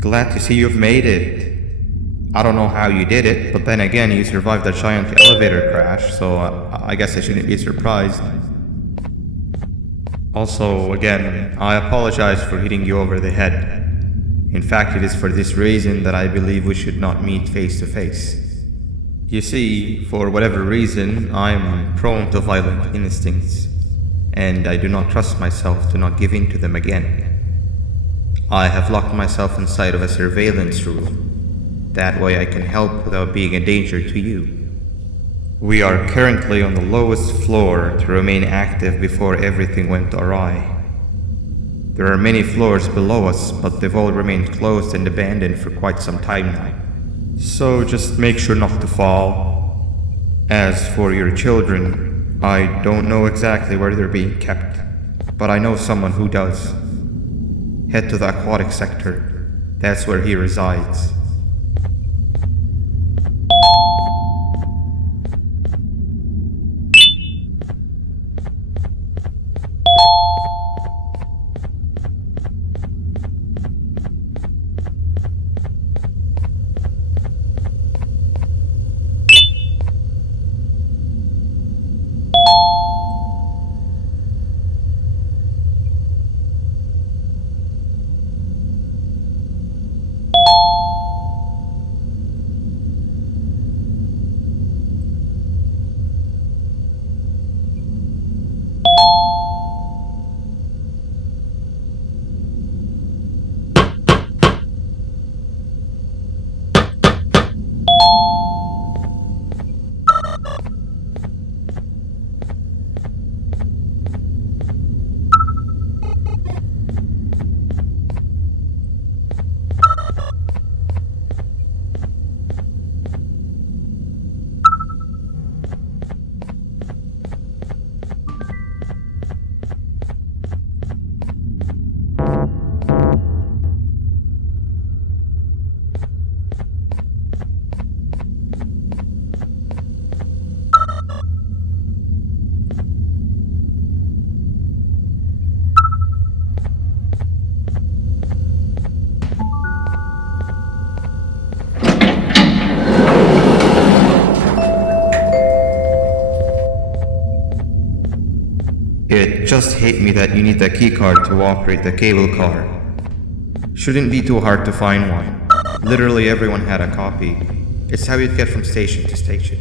Glad to see you've made it. I don't know how you did it, but then again, you survived a giant elevator crash, so I guess I shouldn't be surprised. Also, again, I apologize for hitting you over the head. In fact, it is for this reason that I believe we should not meet face to face. You see, for whatever reason, I'm prone to violent instincts, and I do not trust myself to not give in to them again. I have locked myself inside of a surveillance room. That way I can help without being a danger to you. We are currently on the lowest floor to remain active before everything went awry. There are many floors below us, but they've all remained closed and abandoned for quite some time now. So just make sure not to fall. As for your children, I don't know exactly where they're being kept, but I know someone who does. Head to the aquatic sector. That's where he resides. It just hit me that you need the keycard to operate the cable car. Shouldn't be too hard to find one. Literally everyone had a copy. It's how you'd get from station to station.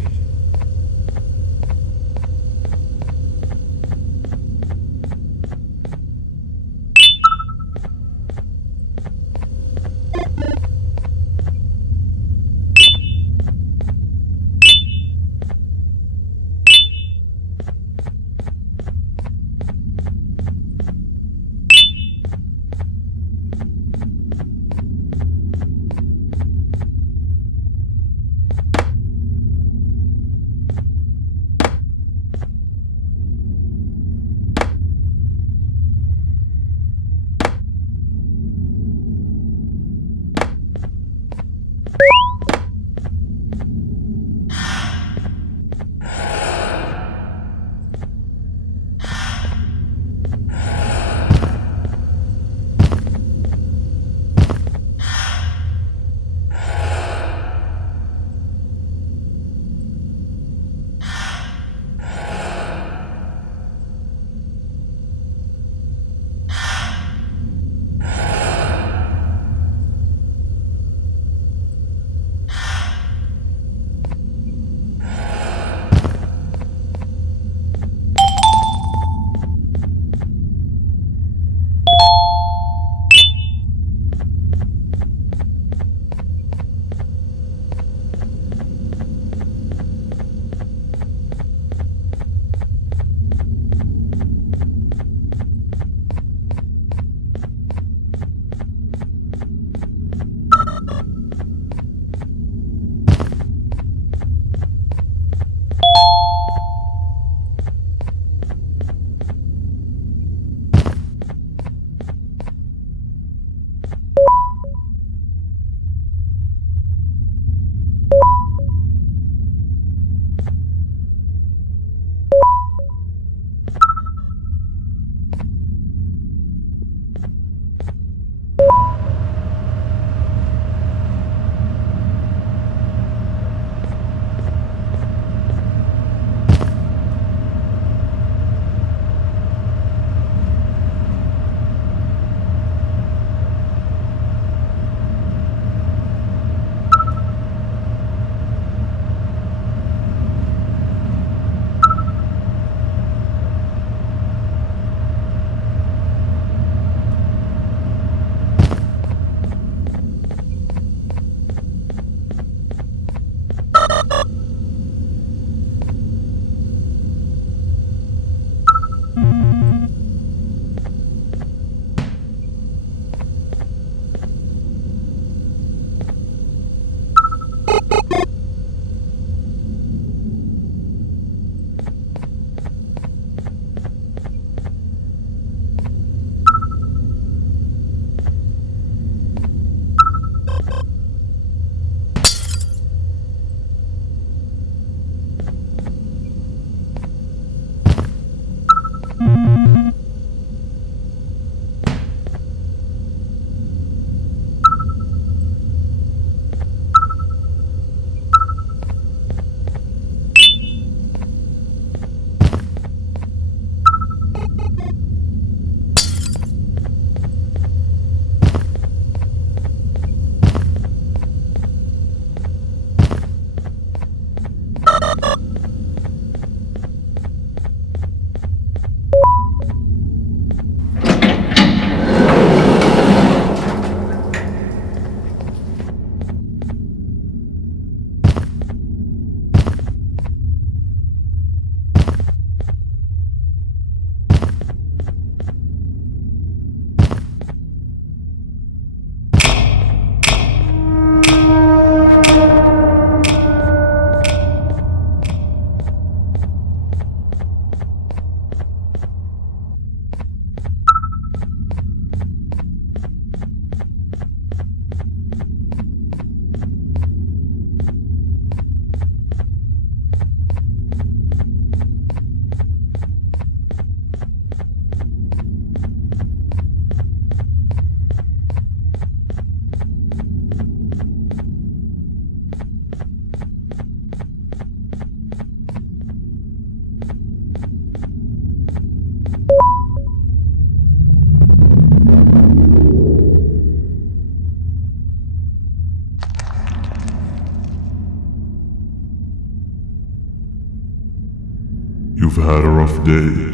You've had a rough day,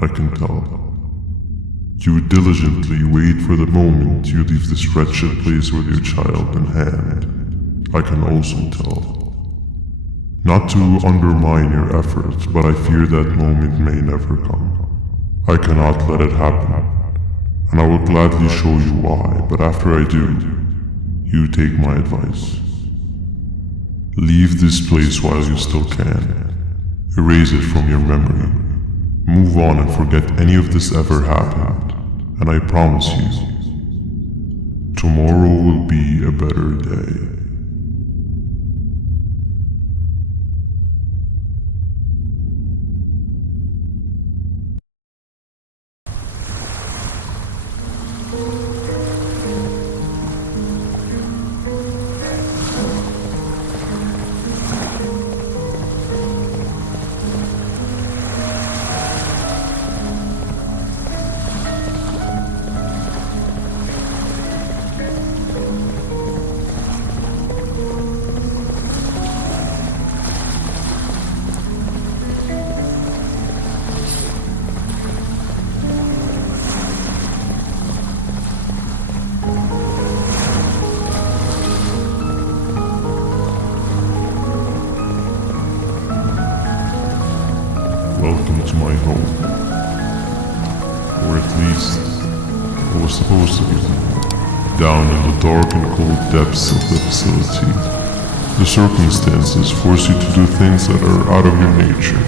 I can tell. You diligently wait for the moment you leave this wretched place with your child in hand, I can also tell. Not to undermine your efforts, but I fear that moment may never come. I cannot let it happen, and I will gladly show you why, but after I do, you take my advice. Leave this place while you still can. Erase it from your memory. Move on and forget any of this ever happened, and I promise you, tomorrow will be a better day. Welcome to my home. Or at least, it was supposed to be. Down in the dark and cold depths of the facility, the circumstances force you to do things that are out of your nature.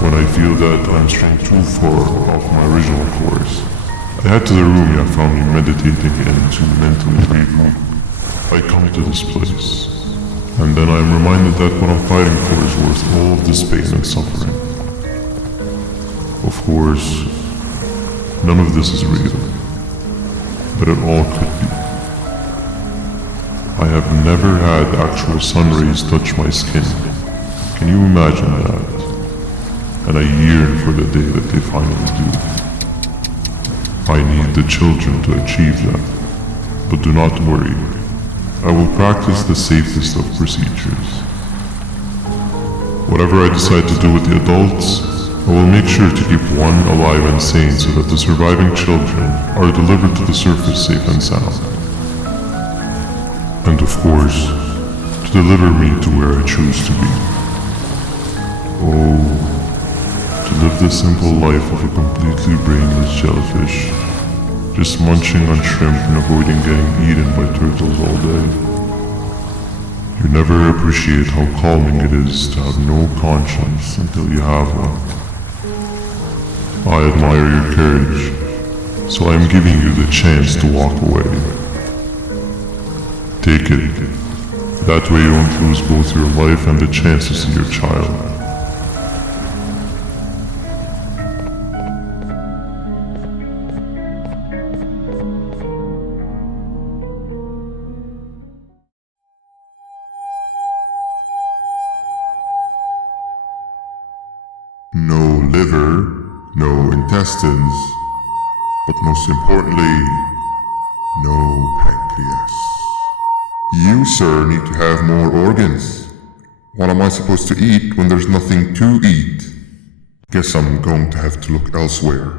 When I feel that I'm straying too far off my original course, I head to the room you found me meditating in to mentally regroup. I come to this place. And then I am reminded that what I'm fighting for is worth all of this pain and suffering. Of course, none of this is real, but it all could be. I have never had actual sun rays touch my skin. Can you imagine that? And I yearn for the day that they finally do. I need the children to achieve that, but do not worry. I will practice the safest of procedures. Whatever I decide to do with the adults, I will make sure to keep one alive and sane so that the surviving children are delivered to the surface safe and sound. And of course, to deliver me to where I choose to be. Oh, to live the simple life of a completely brainless jellyfish, just munching on shrimp and avoiding getting eaten by turtles all day. You never appreciate how calming it is to have no conscience until you have one. I admire your courage, so I am giving you the chance to walk away. Take it. That way you won't lose both your life and the chance to see your child. No liver, no intestines, but most importantly, no pancreas. You, sir, need to have more organs. What am I supposed to eat when there's nothing to eat? Guess I'm going to have to look elsewhere.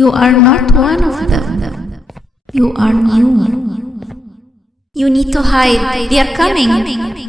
You are not one of them. You are new. You need to hide. They are coming.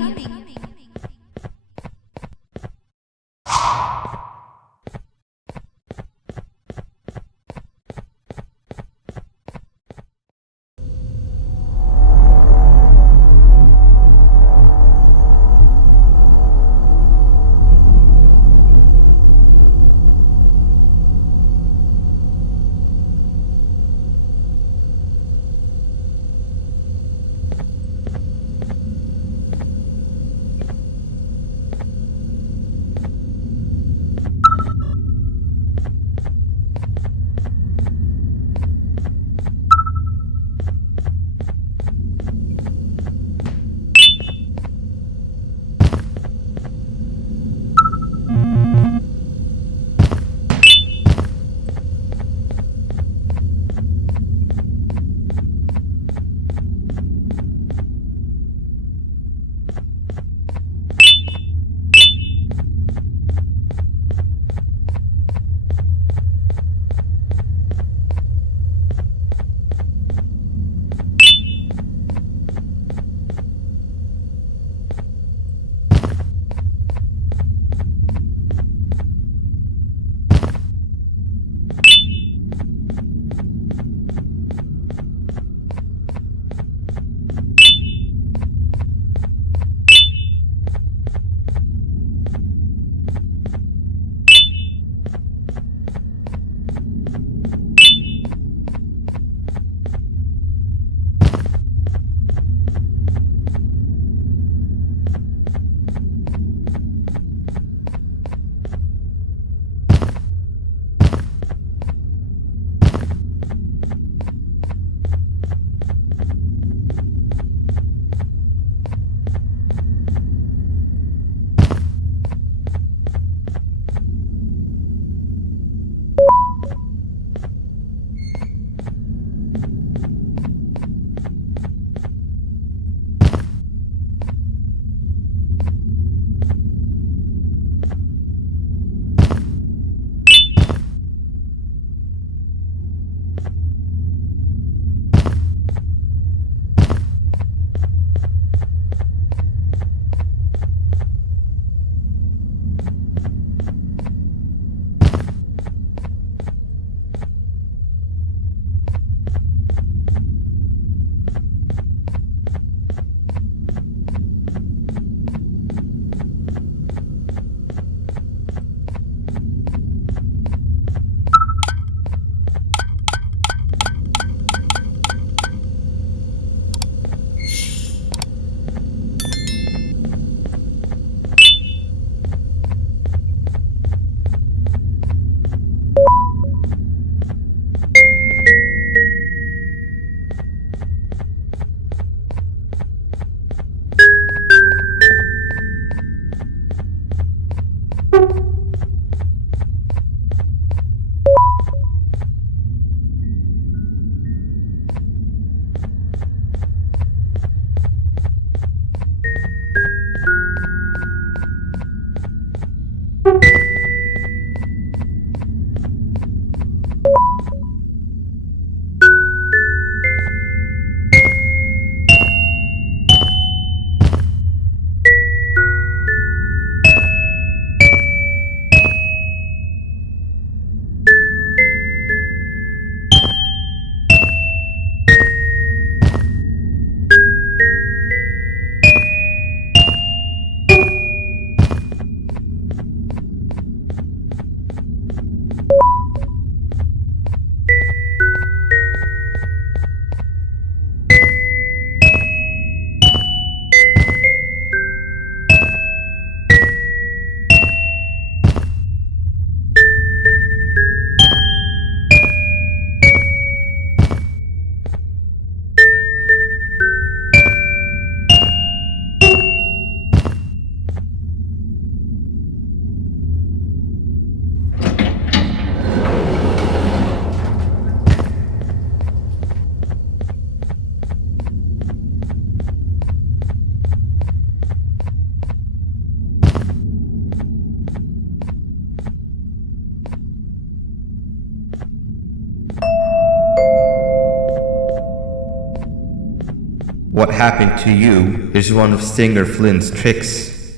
What happened to you is one of Stinger Flynn's tricks.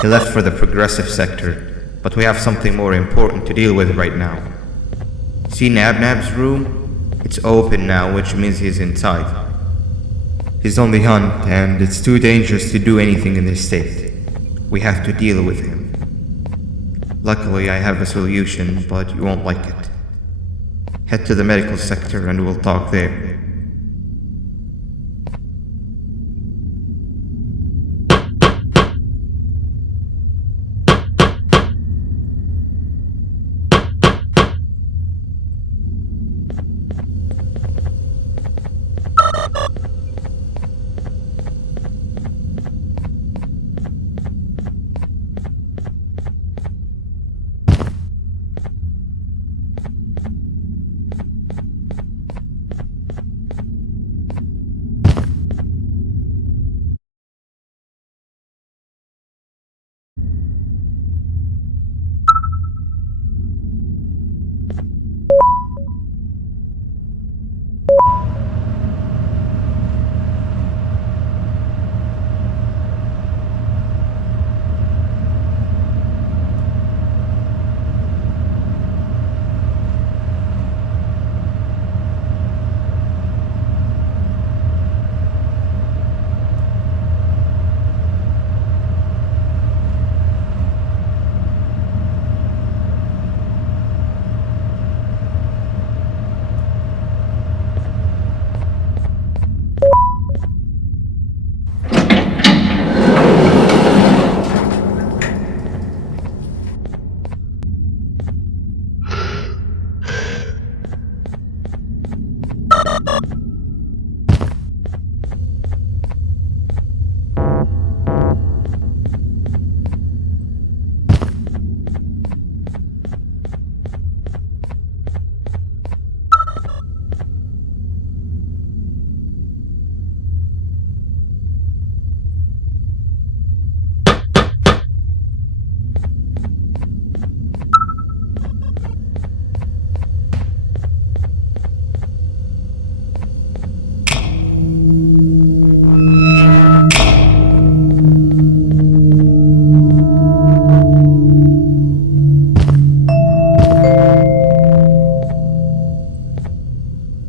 He left for the progressive sector, but we have something more important to deal with right now. See Nabnab's room? It's open now, which means he's inside. He's on the hunt, and it's too dangerous to do anything in this state. We have to deal with him. Luckily, I have a solution, but you won't like it. Head to the medical sector and we'll talk there.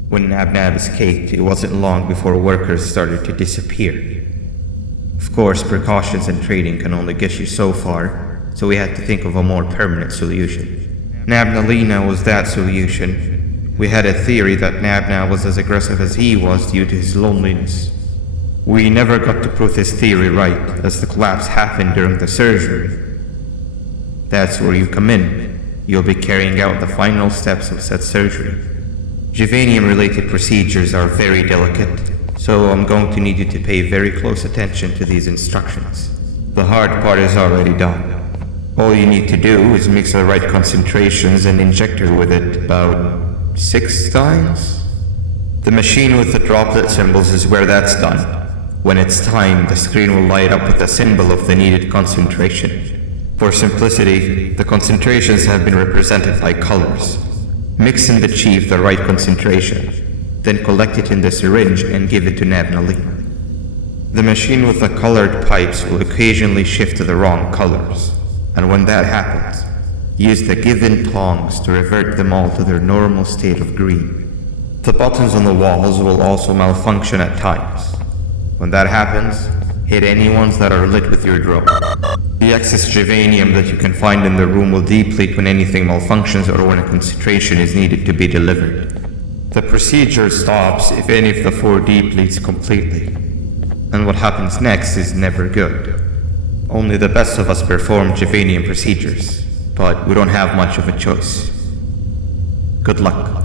When Nabnab escaped, it wasn't long before workers started to disappear. Of course, precautions and trading can only get you so far, so we had to think of a more permanent solution. Nabnalina was that solution. We had a theory that Nabnab was as aggressive as he was due to his loneliness. We never got to prove this theory right, as the collapse happened during the surgery. That's where you come in. You'll be carrying out the final steps of said surgery. Juvanium-related procedures are very delicate, so I'm going to need you to pay very close attention to these instructions. The hard part is already done. All you need to do is mix the right concentrations and inject her with it about 6 times. The machine with the droplet symbols is where that's done. When it's time, the screen will light up with the symbol of the needed concentration. For simplicity, the concentrations have been represented by colors. Mix and achieve the right concentration, then collect it in the syringe and give it to Nabnalina. The machine with the colored pipes will occasionally shift to the wrong colors, and when that happens, use the given tongs to revert them all to their normal state of green. The buttons on the walls will also malfunction at times. When that happens, hit any ones that are lit with your drone. The excess juvanium that you can find in the room will deplete when anything malfunctions or when a concentration is needed to be delivered. The procedure stops if any of the 4 depletes completely. And what happens next is never good. Only the best of us perform juvanium procedures, but we don't have much of a choice. Good luck.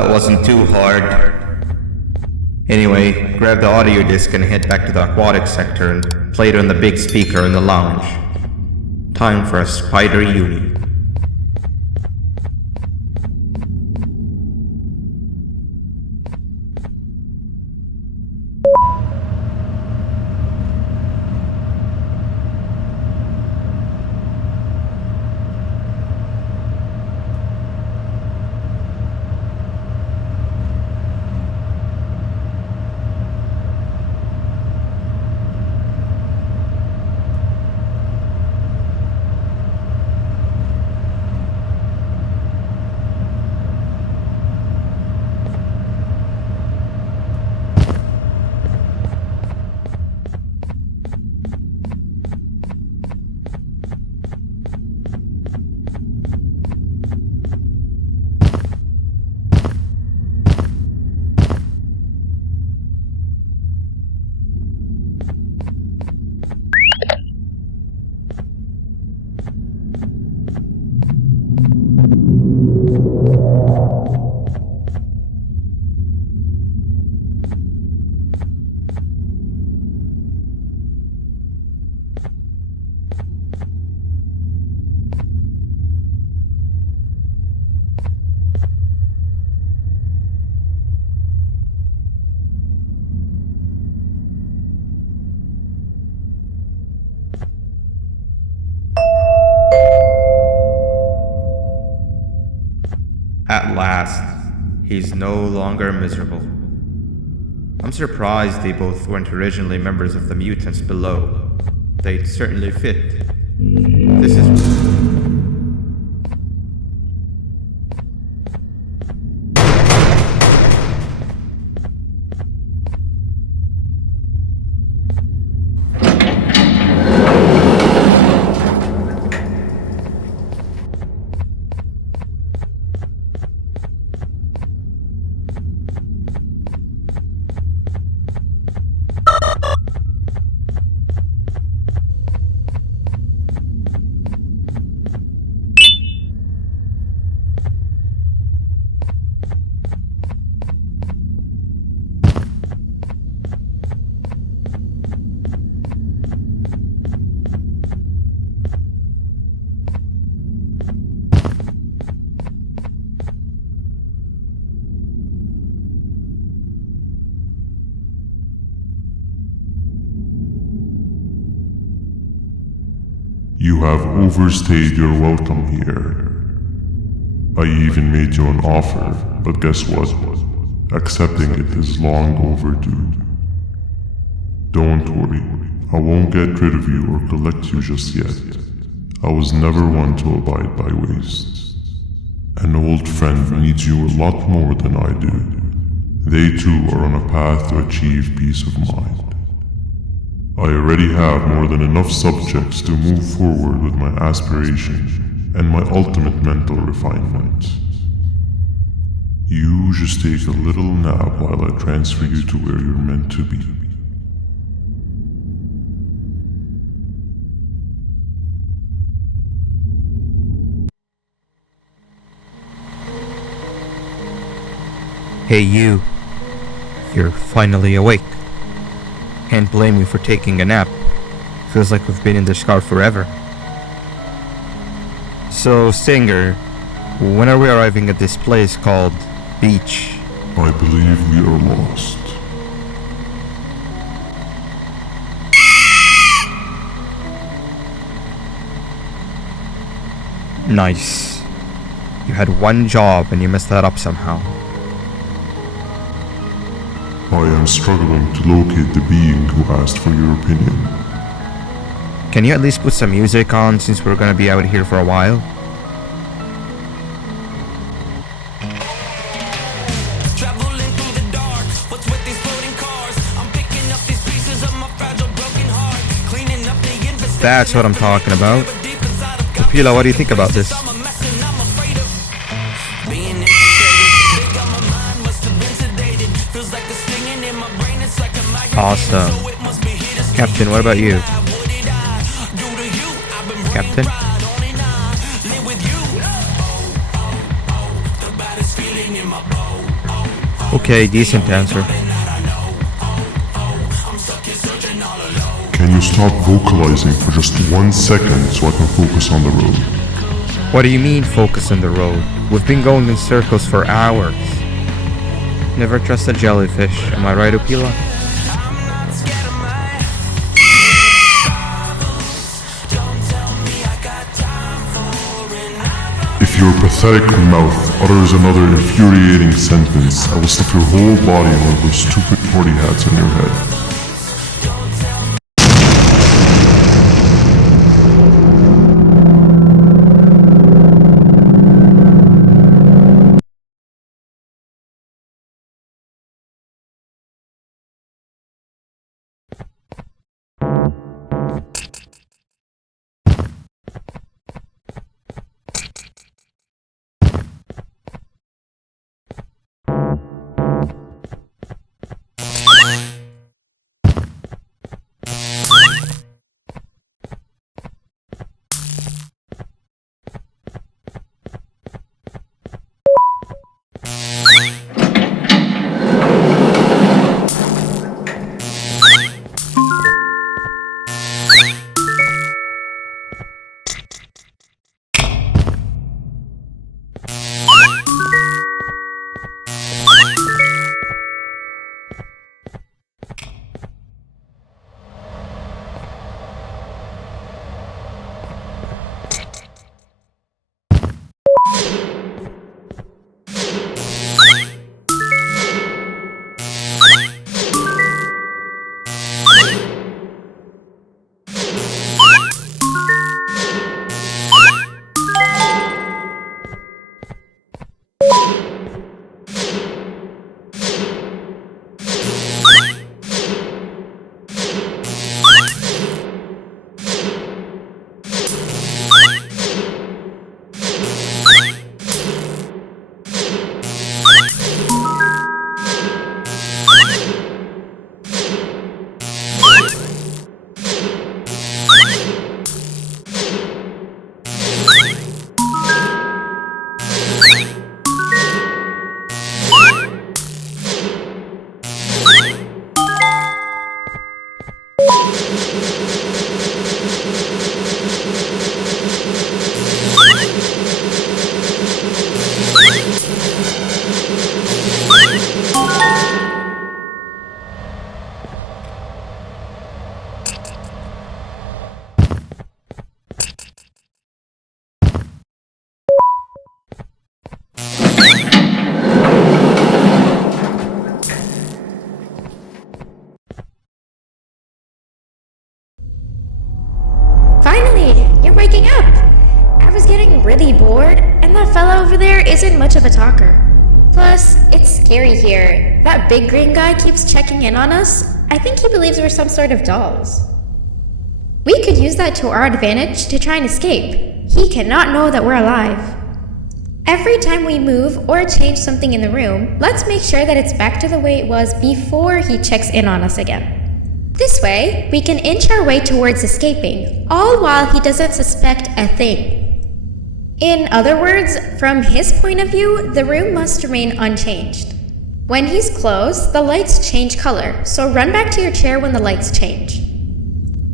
that wasn't too hard. Anyway, grab the audio disc and head back to the aquatic sector and play it on the big speaker in the lounge. Time for a spider uni. At last, he's no longer miserable. I'm surprised they both weren't originally members of the mutants below. They'd certainly fit. This is... You have overstayed your welcome here. I even made you an offer, but guess what? Accepting it is long overdue. Don't worry, I won't get rid of you or collect you just yet. I was never one to abide by waste. An old friend needs you a lot more than I do. They too are on a path to achieve peace of mind. I already have more than enough subjects to move forward with my aspiration and my ultimate mental refinement. You just take a little nap while I transfer you to where you're meant to be. Hey you. You're finally awake. Can't blame you for taking a nap. Feels like we've been in this car forever. So, Singer, when are we arriving at this place called Beach? I believe we are lost. Nice. You had one job and you messed that up somehow. I am struggling to locate the being who asked for your opinion. Can you at least put some music on since we're gonna be out here for a while? Traveling through the dark, what's with these floating cars? I'm picking up these pieces of my fragile broken heart, cleaning up the infestation. That's what I'm talking about. Pila, what do you think about this? Awesome. Captain, what about you? Captain? The baddest feeling in my boat. Okay, decent answer. Can you stop vocalizing for just 1 second so I can focus on the road? What do you mean, focus on the road? We've been going in circles for hours. Never trust a jellyfish, am I right, Upila? If your pathetic mouth utters another infuriating sentence, I will stuff your whole body in one of those stupid party hats on your head. Waking up! I was getting really bored, and that fella over there isn't much of a talker. Plus, it's scary here. That big green guy keeps checking in on us. I think he believes we're some sort of dolls. We could use that to our advantage to try and escape. He cannot know that we're alive. Every time we move or change something in the room, let's make sure that it's back to the way it was before he checks in on us again. This way, we can inch our way towards escaping, all while he doesn't suspect a thing. In other words, from his point of view, the room must remain unchanged. When he's close, the lights change color, so run back to your chair when the lights change.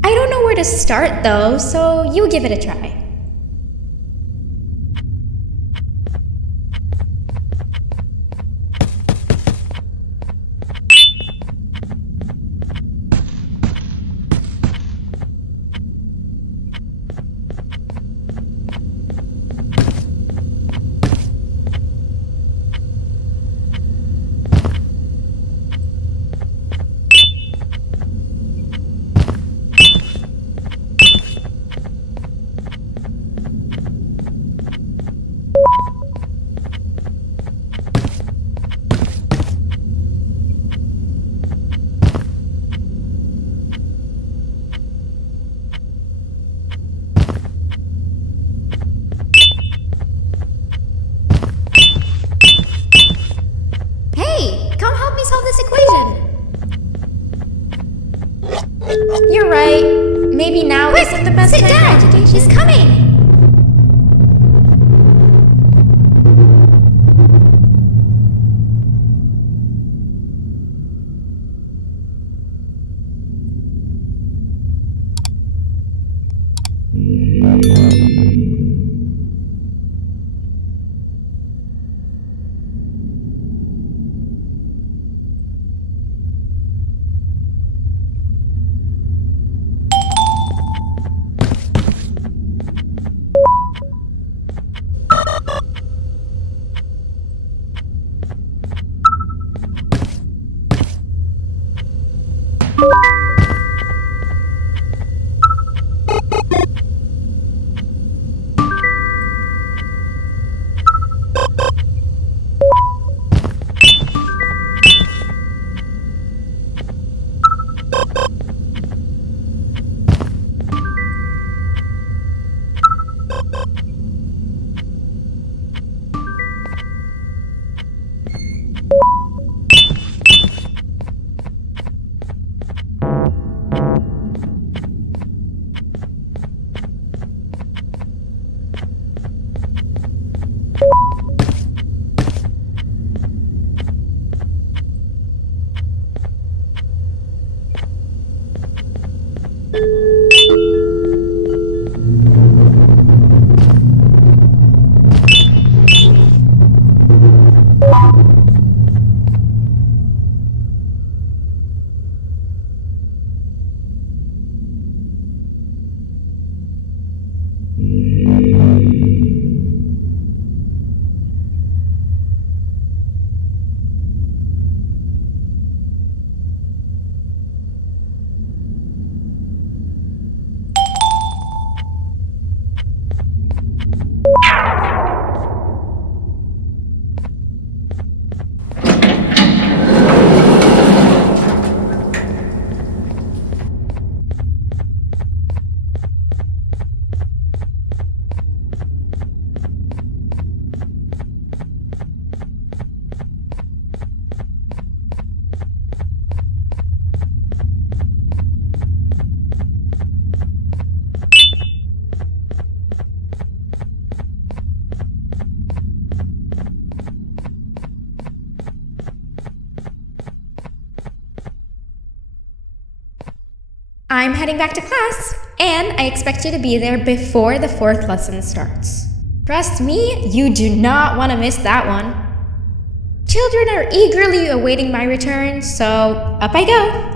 I don't know where to start though, so you give it a try. You're right. Maybe now isn't the best time. Sit down. She's coming. I'm heading back to class, and I expect you to be there before the 4th lesson starts. Trust me, you do not want to miss that one. Children are eagerly awaiting my return, so up I go.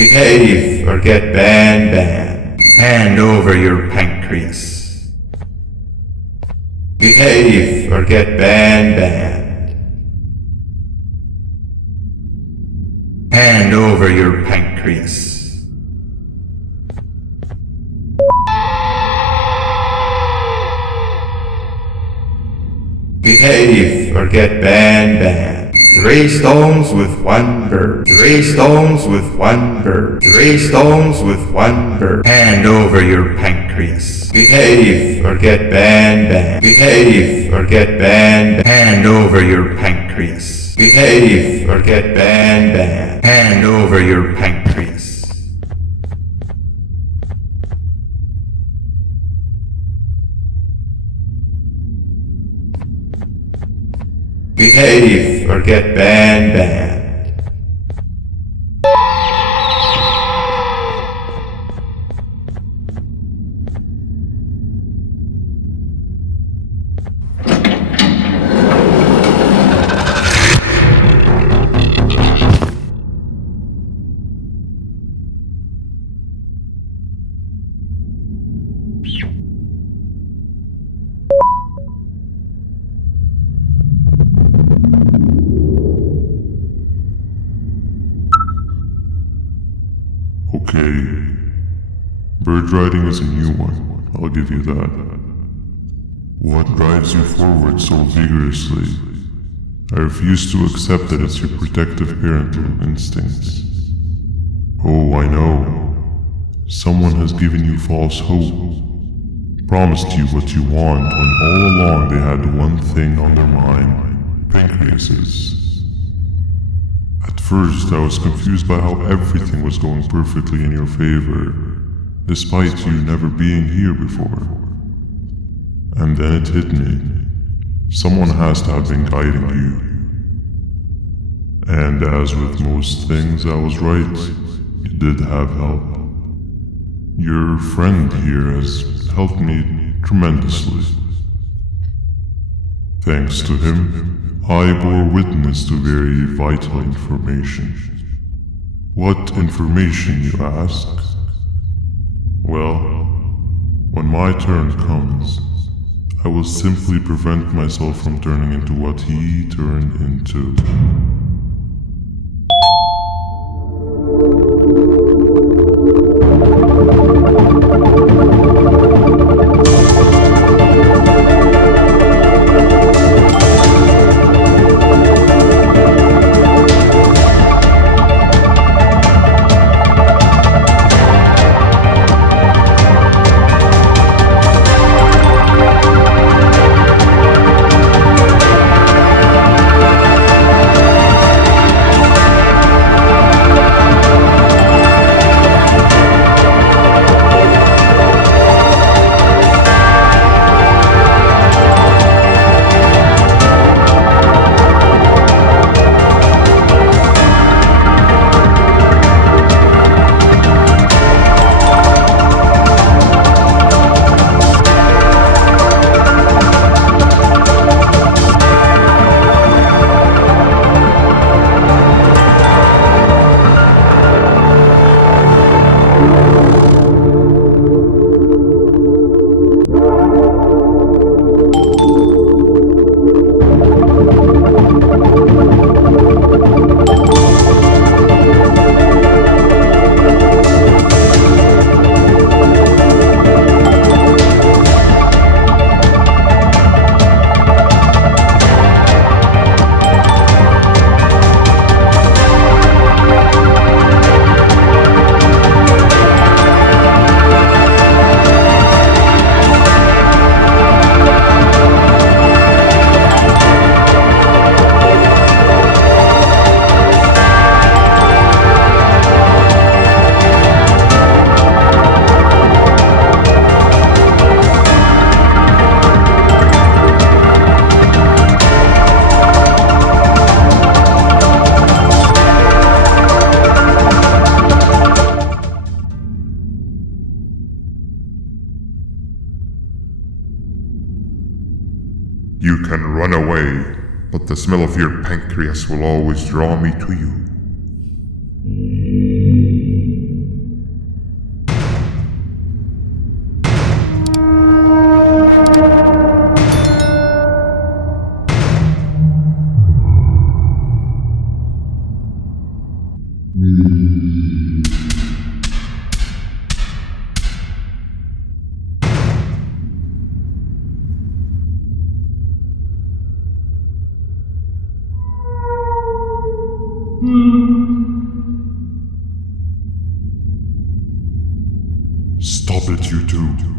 Behave or get Banban. Hand over your pancreas. Behave or get Banban. Hand over your pancreas. Behave or get Banban. 3 stones with 1 bird. 3 stones with 1 bird. 3 stones with 1 bird. Hand over your pancreas. Behave or get Banban. Behave or get Banban. Hand over your pancreas. Behave or get Banban. Hand over your pancreas. Behave or get Banban. Okay. Bird riding is a new one, I'll give you that. What drives you forward so vigorously? I refuse to accept that it's your protective parental instincts. Oh, I know. Someone has given you false hope. Promised you what you want when all along they had one thing on their mind: pancreases. At first, I was confused by how everything was going perfectly in your favor, despite you never being here before. And then it hit me. Someone has to have been guiding you. And as with most things, I was right. You did have help. Your friend here has helped me tremendously. Thanks to him, I bore witness to very vital information. What information, you ask? Well, when my turn comes, I will simply prevent myself from turning into what he turned into. You can run away, but the smell of your pancreas will always draw me to you. Stop it, you two.